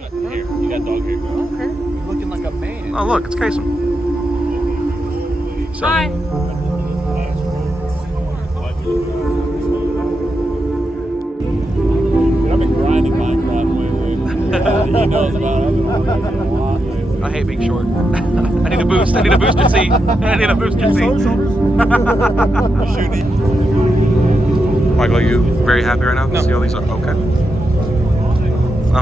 Here, you got dog hair. Okay. You're looking like a man. Oh, look, it's Kason. So, Hi. I've been grinding Minecraft lately. He knows about it. I've been on that a lot lately. I hate being short. I need a boost. I need a booster seat. I need a booster seat. Michael, are you very happy right now? No. See all these are okay. No.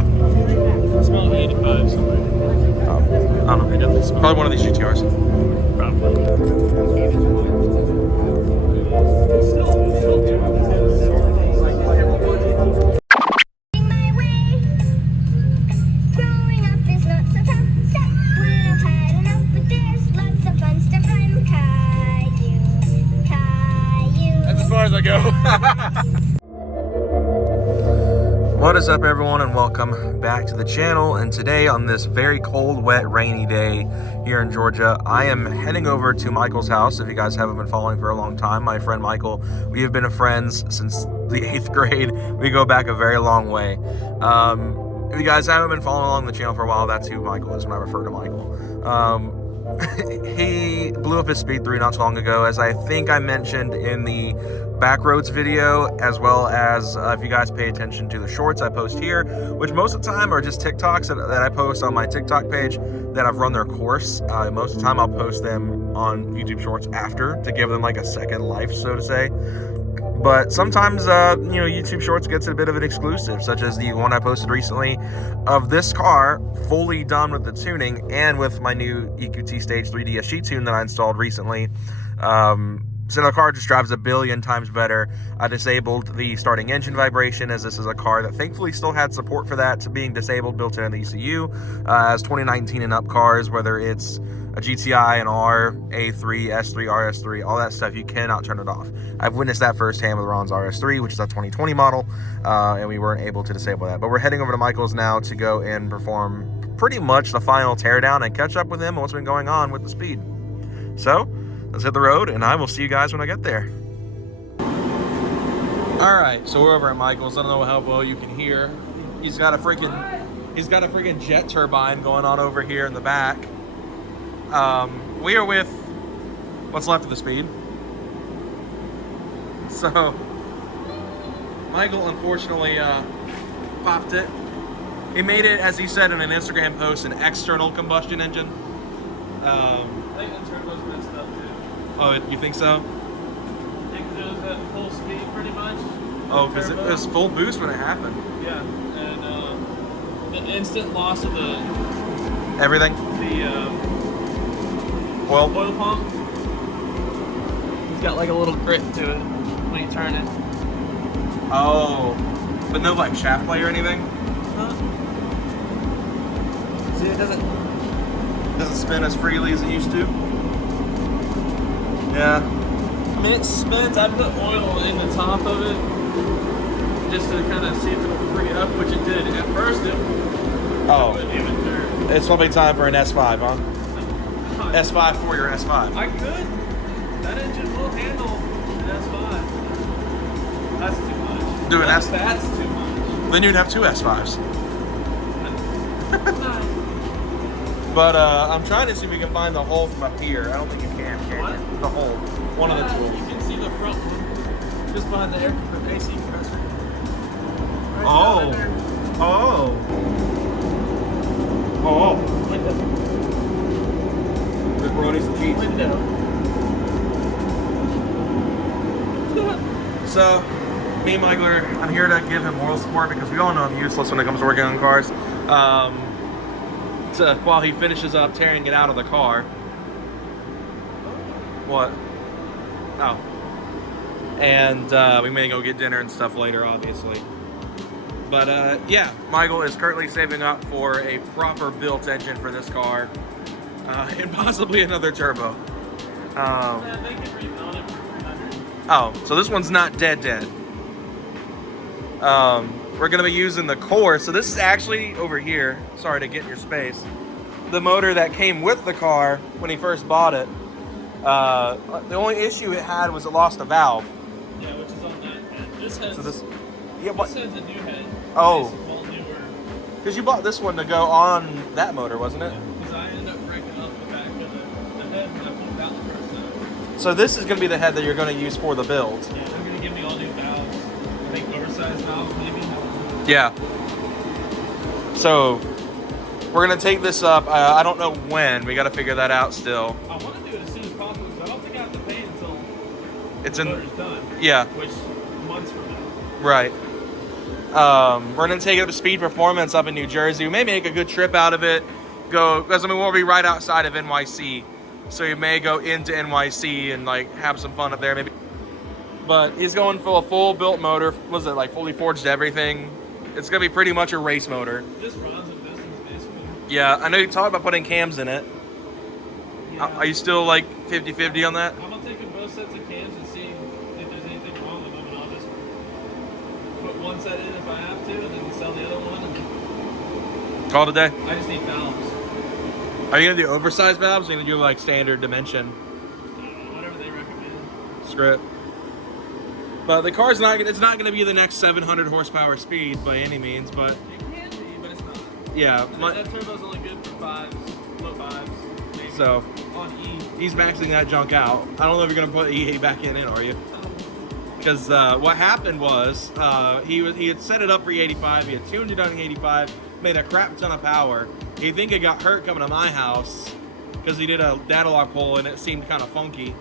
I smell 85 somewhere. I don't know. I definitely smell Probably one of these GTRs. Probably. That's as far as I go. What is up, everyone, and welcome back to the channel. And today, on this very cold, wet, rainy day here in Georgia, I am heading over to Michael's house. If you guys haven't been following for a long time, my friend Michael, we have been friends since the 8th grade. We go back a very long way. If you guys haven't been following along the channel for a while, that's who Michael is when I refer to Michael. He blew up his Speed 3 not too long ago, as I think I mentioned in the Backroads video, as well as if you guys pay attention to the shorts I post here, which most of the time are just TikToks that I post on my TikTok page that I've run their course. Most of the time I'll post them on YouTube Shorts after to give them like a second life, so to say. But sometimes, YouTube Shorts gets a bit of an exclusive, such as the one I posted recently of this car fully done with the tuning and with my new EQT Stage 3 DSG tune that I installed recently. So the car just drives a billion times better. I disabled the starting engine vibration, as this is a car that thankfully still had support for that being disabled built into the ECU. As 2019 and up cars, whether it's a GTI, an R, A3, S3, RS3, all that stuff, you cannot turn it off. I've witnessed that firsthand with Ron's RS3, which is a 2020 model, and we weren't able to disable that. But we're heading over to Michael's now to go and perform pretty much the final teardown and catch up with him on what's been going on with the Speed. So, let's hit the road, and I will see you guys when I get there. All right, so we're over at Michael's. I don't know how well you can hear. He's got a freaking jet turbine going on over here in the back. We are with what's left of the Speed. So, Michael unfortunately popped it. He made it, as he said in an Instagram post, an external combustion engine. I think the turbo's messed up too. Oh, you think so? I think it was at full speed pretty much. Oh, because it was full boost when it happened. Yeah, and the instant loss of the Everything? oil pump. It's got like a little grit to it when you turn it. Oh, but no like shaft play or anything? Huh? See, it doesn't Spin as freely as it used to? Yeah. I mean, it spins. I put oil in the top of it just to kind of see if it'll free it up, which it did. At first, it wouldn't even turn. It's probably time for an S5, huh? S5 for your S5. I could. That engine will handle an S5. That's too much. That's too much. Then you'd have two S5s. But I'm trying to see if we can find the hole from up here. I don't think you can. What? The hole. One of the tools. You can see the front one just behind the AC compressor. Oh. Oh. Oh. Window. Pepperoni, some cheese. Window. So, me and Michael I'm here to give him moral support because we all know I'm useless when it comes to working on cars. While he finishes up tearing it out of the car. What? Oh. And we may go get dinner and stuff later, obviously. But yeah, Michael is currently saving up for a proper built engine for this car. And possibly another turbo. Yeah, they can rebuild it for 300. Oh, so this one's not dead. We're going to be using the core. So this is actually over here. Sorry to get in your space. The motor that came with the car when he first bought it. The only issue it had was it lost a valve. Yeah, which is on that head. This head's, So this this head's a new head. Oh. It's well newer. Because you bought this one to go on that motor, wasn't it? Because I ended up breaking up the back of the head when I pulled out the first time. So this is going to be the head that you're going to use for the build. Yeah, they're going to give me all new valves. I think oversized valves, maybe. Yeah. So we're going to take this up. I don't know when. We got to figure that out still. I want to do it as soon as possible because I don't think I have to pay until It's the in. motor's done. Yeah. Which, months from now. Right. We're going to take it up to Speed Performance up in New Jersey. We may make a good trip out of it. Because I mean, we'll be right outside of NYC. So you may go into NYC and like have some fun up there maybe. But he's going for a full built motor. Was it like fully forged everything? It's going to be pretty much a race motor. Just runs and distance basically. Yeah, I know you talked about putting cams in it. Yeah. Are you still like 50-50 on that? I'm going to take both sets of cams and see if there's anything wrong with them, and I'll just put one set in if I have to, and then sell the other one. And Call it a day. I just need valves. Are you going to do oversized valves or are you going to do like standard dimension? Whatever they recommend. Screw it. But the car's it's not going to be the next 700 horsepower speed by any means, but It can be, but it's not. yeah. That turbo's only good for fives, low fives, maybe. So On E. he's maxing that junk out. I don't know if you're going to put E back in, are you? Because what happened was he had set it up for E85. He had tuned it on E85, made a crap ton of power. He think it got hurt coming to my house because he did a data log pull and it seemed kind of funky.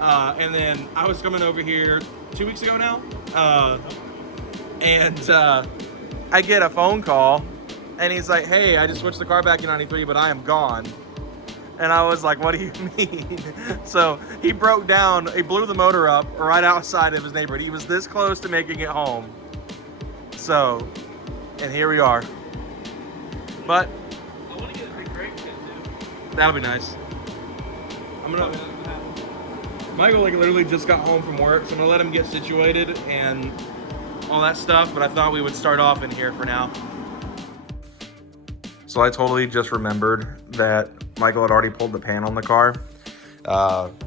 And then I was coming over here 2 weeks ago now, and I get a phone call, and he's like, "Hey, I just switched the car back in 93, but I am gone." And I was like, "What do you mean?" So he broke down, he blew the motor up right outside of his neighborhood. He was this close to making it home. So, and here we are. But I want to get a big brake kit too. that'll be nice. Michael like literally just got home from work, so I'm gonna let him get situated and all that stuff, but I thought we would start off in here for now. So I totally just remembered that Michael had already pulled the pan on the car.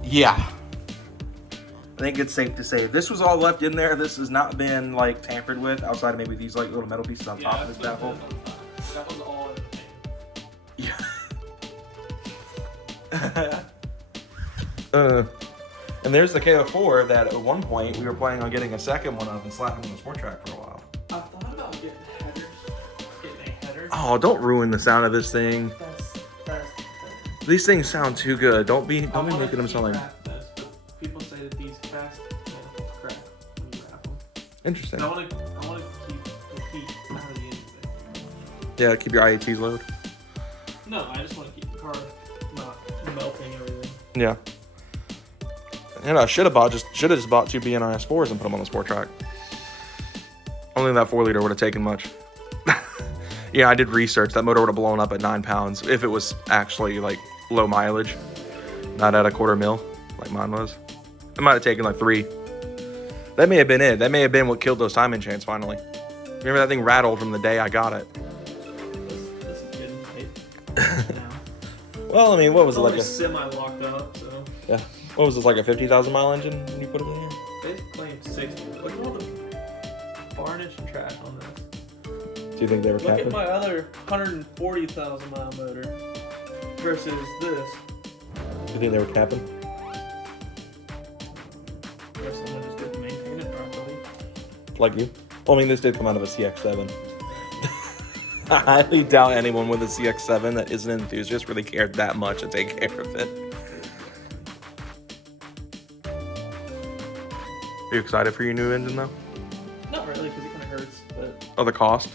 Yeah. I think it's safe to say if this was all left in there, this has not been like tampered with outside of maybe these like little metal pieces on top of this baffle. That was all in the pan. Yeah. And there's the KO4 that at one point we were planning on getting a second one up and slapping on the sport track for a while. I thought about getting a header. Oh, don't ruin the sound of this thing. That's These things sound too good. Don't be making them sound like. People say that these fast manifolds crack when you wrap them. Interesting. I want to keep the heat out of the engine. Yeah, keep your IATs low. No, I just want to keep the car not melting everything. Yeah. And I should have just bought two BNIS 4s and put them on the sport track. I don't think that 4-liter would have taken much. Yeah, I did research. That motor would have blown up at 9 pounds if it was actually like low mileage, not at a quarter mil like mine was. It might have taken like 3. That may have been it. That may have been what killed those timing chains finally. Remember that thing rattled from the day I got it. This is getting hit now. Well, I mean, what was it like It's semi-locked up, so. Yeah. What was this, like a 50,000 mile engine when you put it in here? They claim 60. Look at all the varnish and trash on this. Do you think they were Look capping? at my other 140,000 mile motor versus this. Do you think they were capping? Or someone just didn't maintain it properly. Like you? Well, I mean, this did come out of a CX-7. I highly doubt anyone with a CX-7 that isn't an enthusiast really cared that much to take care of it. Are you excited for your new engine, though? Not really, because it kind of hurts, but Oh, the cost?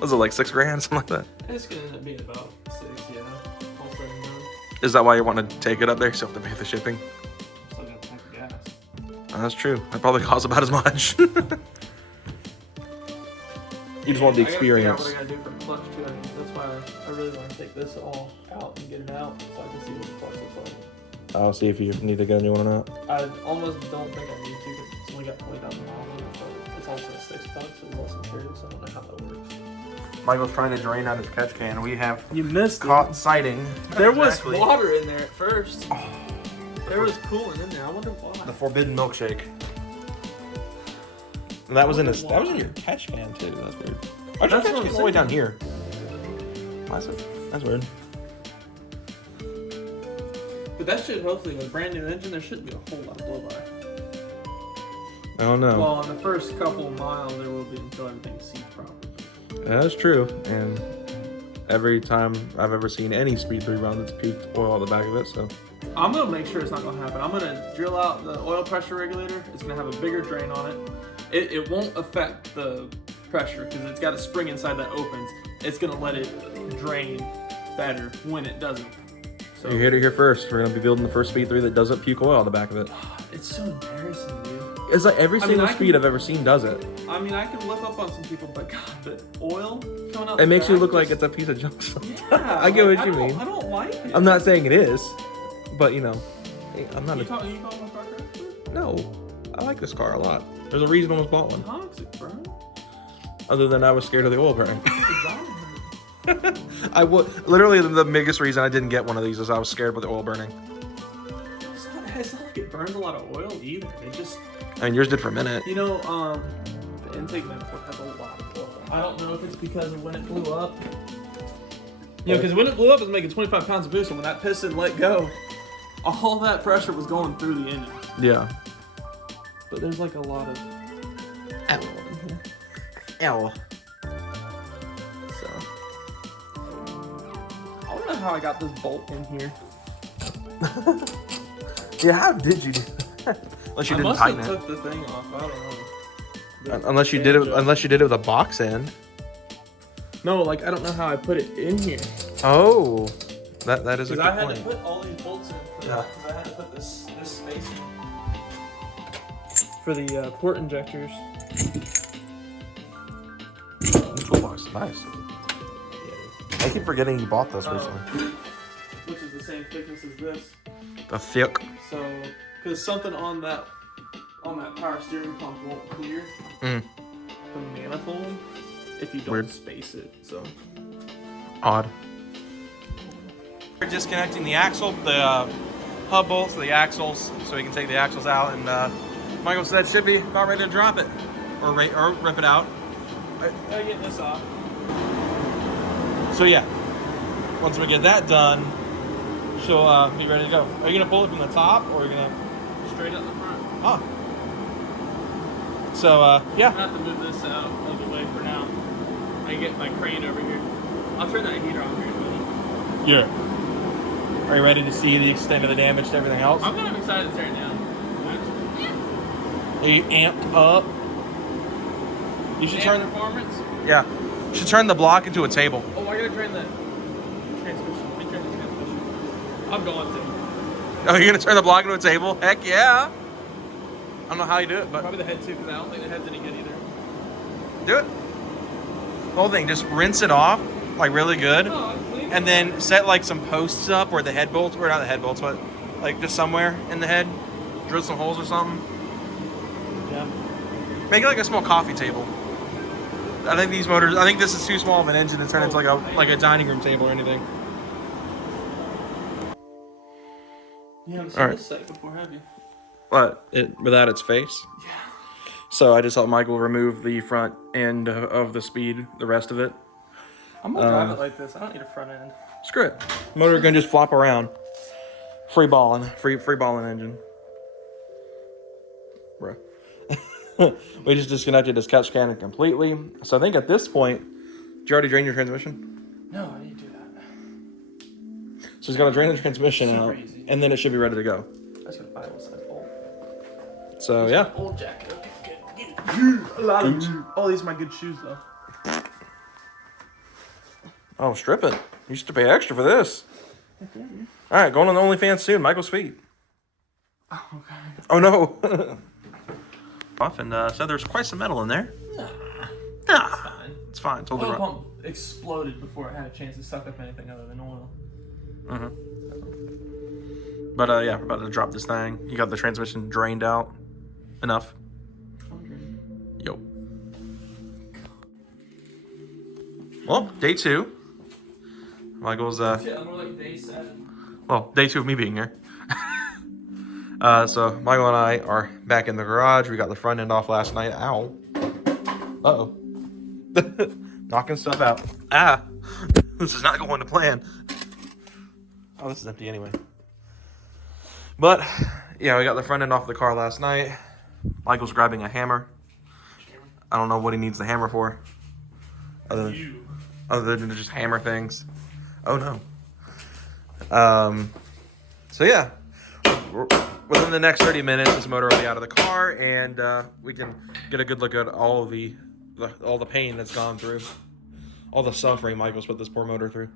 Was it like $6 grand, something like that? it's going to end up being about 6, yeah. All said and done. Is that why you want to take it up there, so you have to pay the shipping? I'm still going to tank of gas. Oh, that's true. That probably costs about as much. You just want the experience. I gotta figure out what I gotta do for clutch too. I mean, that's why I really want to take this all out and get it out so I can see what the clutch looks like. I'll see if you need to get a new one or not. I almost don't think I need to because it's only got 20,000 miles on it, but it's also a 6-pack, so it's also material, so I don't know how that works. Michael's trying to drain out his catch can. We have You missed caught sighting. There was water in there at first. Oh, there was coolant in there. I wonder why. The forbidden milkshake. And that was in your catch can too. That's weird. Why'd you That's catch what it I'm all the way down saying. here? Why is it? That's weird. But that should hopefully, with a brand new engine, there shouldn't be a whole lot of blow by. I don't know. Well, in the first couple of miles, there will be until everything seats properly. That's true. And every time I've ever seen any Speed 3 run, it's peaked oil on the back of it, so. I'm gonna make sure it's not gonna happen. I'm gonna drill out the oil pressure regulator. It's gonna have a bigger drain on it. It won't affect the pressure because it's got a spring inside that opens. It's gonna let it drain better when it doesn't. So You heard it here first. We're gonna be building the first Speed 3 that doesn't puke oil on the back of it. it's so embarrassing, dude. It's like every single I Speed can- I've ever seen does it. I mean, I can look up on some people, but God, the oil coming out. It the makes you back look like just- it's a piece of junk. Yeah, I get like, what you mean. I don't like it. I'm not saying it is, but you know, I'm not. You calling my car crazy? No, I like this car a lot. There's a reason I almost bought one. Toxic, bro. Other than I was scared of the oil burning. The design hurt. I would literally the biggest reason I didn't get one of these is I was scared with the oil burning. It's not like it burns a lot of oil either. It just, And yours did for a minute. you know, the intake manifold has a lot of oil. I don't know if it's because of when it blew up. You know, because when it blew up, it was making 25 pounds of boost, and when that piston let go, all that pressure was going through the engine. Yeah. But there's like a lot of oil in here. Ow. So, I don't know how I got this bolt in here. Yeah, how did you do that? Unless you I didn't must tighten have it. took the thing off. I don't know. Unless you did it. Unless you did it with a box end. No, like I don't know how I put it in here. Oh, that is a Because good I had point. to put all these bolts in for Yeah. that. Because I had to put this space in for the port injectors. The toolbox is nice. Yeah, I keep forgetting you bought this recently. which is the same thickness as this. The thick. So, because something on that power steering pump won't clear Mm. the manifold if you don't Weird. space it. So. Odd. We're disconnecting the axle, the hub bolts of the axles, so we can take the axles out. And Michael said should be about ready to drop it, or rip it out. I gotta get this off. So yeah, once we get that done, she'll be ready to go. Are you gonna pull it from the top, or are you gonna? Straight up the front. Oh. So yeah. I'm gonna have to move this out of the way for now. I can get my crane over here. I'll turn that heater on here in a minute. Yeah. Are you ready to see the extent of the damage to everything else? I'm kind of excited to tear it down. Are you amped up? You should turn. Performance. Yeah. You should turn the block into a table. Oh, I gotta drain the transmission. Let me drain the transmission. I'm going to. Oh, you're gonna turn the block into a table? Heck yeah. I don't know how you do it, but Probably the head too, because I don't think the head's any good either. do it. The whole thing, just rinse it off, like really good. No, I'm clean. And then set like some posts up where the head bolts, or not the head bolts, but like just somewhere in the head. Drill some holes or something. Yeah. Make it like a small coffee table. I think these motors, I think this is too small of an engine to turn into like a dining room table or anything. You haven't seen All right. this site before, have you? But without its face. Yeah. So I just helped Michael remove the front end of the Speed, the rest of it. I'm gonna drive it like this. I don't need a front end. Screw it. Motor gonna just flop around. Free balling engine. Bruh. We just disconnected his catch cannon completely. So I think at this point, did you already drain your transmission? No, I need to do that. So he's gotta drain the transmission Super out, easy. and then it should be ready to go. I just gotta find one size bolt. So yeah. Old jacket. Okay, good. A lot of. Oh, these are my good shoes though. Oh, strip it. You used to pay extra for this. All right, going on the OnlyFans soon. Michael's feet. Oh, okay. Oh no. Off and so there's quite some metal in there. Nah, Fine. it's fine. It's Oil totally pump exploded before it had a chance to suck up anything other than oil. Mm-hmm. But yeah, we're about to drop this thing. You got the transmission drained out enough. Yo. Well, day 2. Michael's Yeah, more like day 7. well, day 2 of me being here. So Michael and I are back in the garage. We got the front end off last night. Ow. Uh-oh. knocking stuff out. Ah, this is not going to plan. Oh, this is empty anyway. But, yeah, we got the front end off the car last night. Michael's grabbing a hammer. I don't know what he needs the hammer for. Other than just hammer things. Oh, no. So, yeah. Within the next 30 minutes, this motor will be out of the car, and we can get a good look at all the pain that's gone through. All the suffering Michael's put this poor motor through.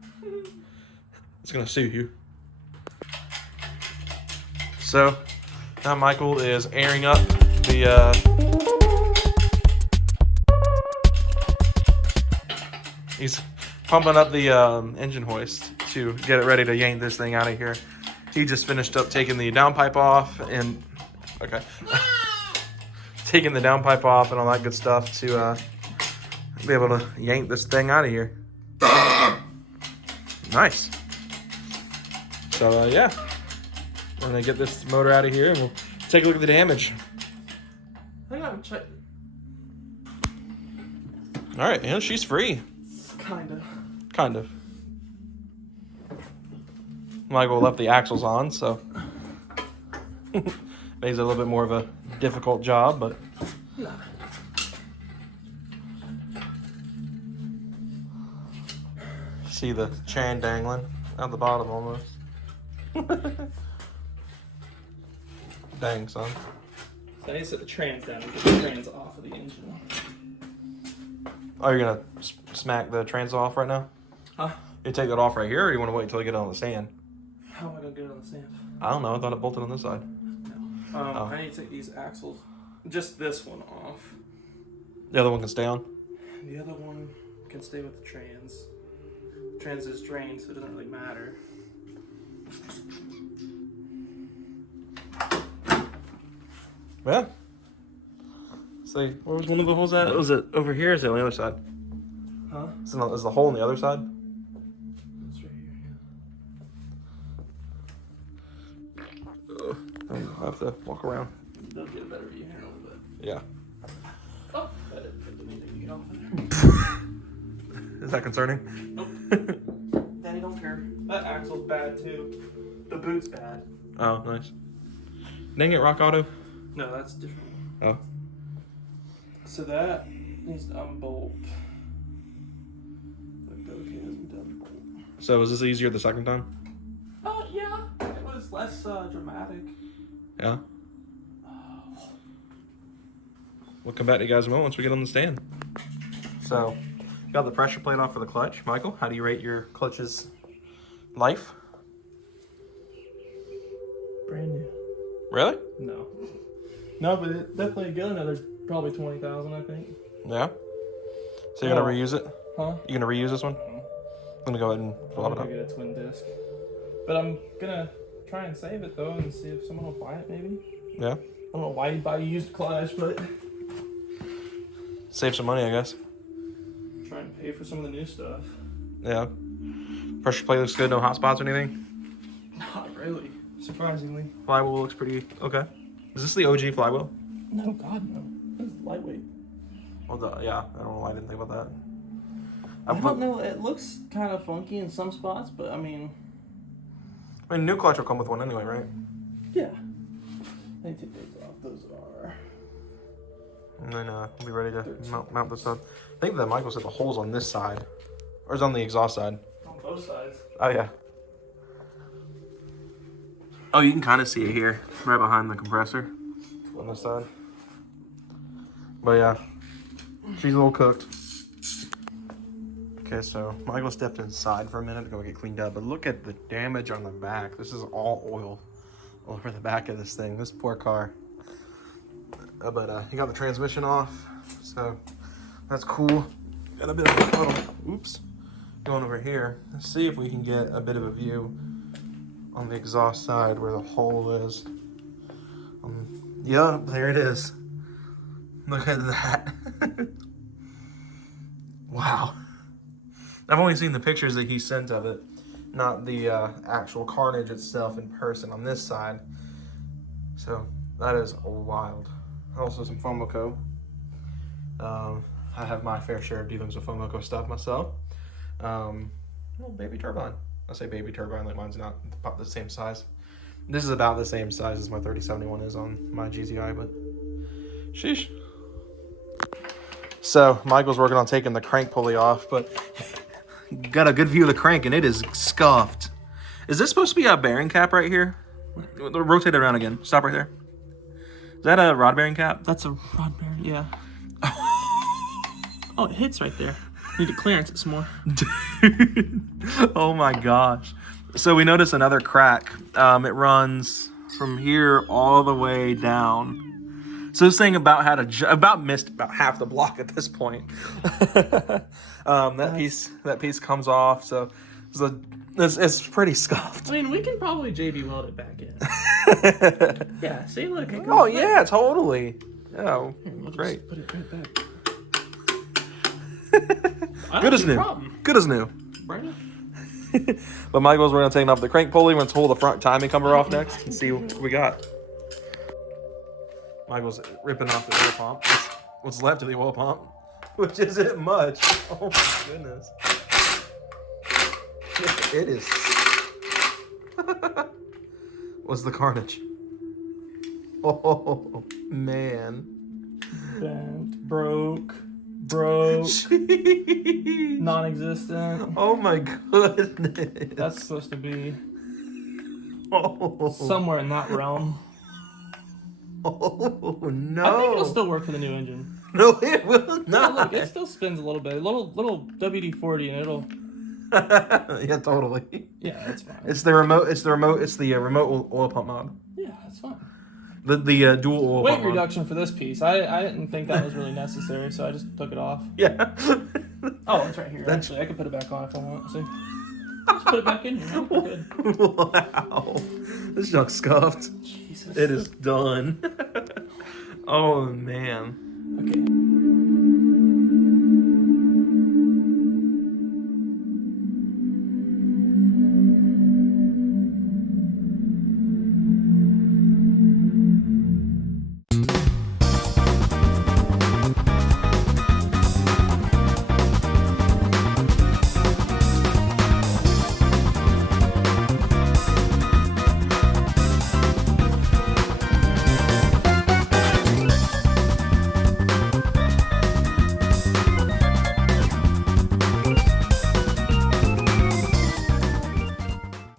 It's going to sue you. So, now Michael is airing up the... he's pumping up the engine hoist to get it ready to yank this thing out of here. He just finished up taking the downpipe off and... Okay. Taking the downpipe off and all that good stuff to be able to yank this thing out of here. Nice. So, yeah. We're going to get this motor out of here and we'll take a look at the damage. I think I'm check. Alright, man, she's free. Kind of. Michael left the axles on, so makes it a little bit more of a difficult job, but Nah. See the chain dangling out the bottom almost. Dang, son. So I need to set the trans down and get the trans off of the engine. Oh, you're gonna smack the trans off right now? Huh? You take that off right here, or you want to wait until you get it on the stand? How am I gonna get it on the stand? I don't know. I thought it bolted on this side. No. I need to take these axles, just this one off. The other one can stay on? The other one can stay with the trans. Trans is drained, so it doesn't really matter. Yeah. See, where was one of the holes at? Was it over here or is it on the other side? Huh? Is the hole on the other side? It's right here. I have to walk around. They'll get a better view here in a little bit. Yeah. Oh, that didn't need to get off of there. Is that concerning? Nope. Daddy don't care. That axle's bad too. The boot's bad. Oh, nice. Dang it, Rock Auto. No, that's different. Oh. So that needs to unbolt. Okay, hasn't done bolt. So was this easier the second time? Oh yeah, it was less dramatic. Yeah. We'll come back to you guys in a moment once we get on the stand. So, got the pressure plate off for the clutch. Michael, how do you rate your clutch's life? Brand new. Really? No. No, but it definitely got another probably 20,000, I think. Yeah. So you're gonna reuse it? Huh? You gonna reuse this one? I'm gonna go ahead and fill I'm it up. gonna get a twin disc. But I'm gonna try and save it though and see if someone will buy it maybe. Yeah. I don't know why you'd buy a used clutch, but Save some money, I guess. try and pay for some of the new stuff. Yeah. Pressure plate looks good. No hot spots or anything. Not really, surprisingly. Flywheel looks pretty okay. Is this the OG flywheel? No, God no. This is lightweight. Well, yeah. I don't know why I didn't think about that. I don't know. It looks kind of funky in some spots, but I mean, new clutch will come with one anyway, right? yeah. I need to take those off. Those are. And then we'll be ready to mount this up. I think that Michael said the hole's on this side. Or is on the exhaust side. On both sides. Oh, yeah. Oh, you can kind of see it here. Right behind the compressor. On this side. But yeah. She's a little cooked. Okay, so Michael stepped inside for a minute to go get cleaned up. But look at the damage on the back. This is all oil all over the back of this thing. This poor car. But he got the transmission off, so that's cool. Got a bit of a little, oops, going over here. Let's see if we can get a bit of a view on the exhaust side where the hole is. Yeah, there it is. Look at that. Wow. I've only seen the pictures that he sent of it, not the actual carnage itself in person on this side. So that is wild. Also some Fomoco. I have my fair share of dealings with Fomoco stuff myself. Little baby turbine. I say baby turbine like mine's not about the same size. This is about the same size as my 3071 is on my GZI, but sheesh. So Michael's working on taking the crank pulley off, but got a good view of the crank and it is scuffed. Is this supposed to be a bearing cap right here? Rotate it around again. Stop right there. Is that a rod bearing cap? That's a rod bearing, yeah. Oh, it hits right there. Need to clearance it some more. Dude. Oh my gosh. So we notice another crack. It runs from here all the way down. So this thing about missed about half the block at this point. That piece comes off, so it's pretty scuffed. I mean, we can probably JB weld it back in. Yeah, see, look. Oh yeah, totally. Oh, we'll great. Put it right back. Good as new. Problem. Good as new. Right. But Michael's, we're gonna take off the crank pulley. We're gonna pull the front timing cover off next and see what we got. Michael's ripping off the oil pump. What's left of the oil pump, which isn't much. Oh my goodness. It is. What's the carnage? Oh man. Bent, broke, non-existent. Oh my goodness. That's supposed to be Oh. somewhere in that realm. Oh no. I think it'll still work for the new engine. No, it will No, not. look, it still spins a little bit. Little WD-40 and it'll... Yeah, totally. Yeah, it's fine. It's the remote oil pump mod. Yeah, it's fine. The dual oil Weight pump mod. reduction for this piece. I didn't think that was really necessary, so I just took it off. Yeah. Oh, it's right here. Actually, I can put it back on if I want. See? Just put it back in here. We're good. Wow. This junk's scuffed. Jesus. It is done. Oh man. Okay.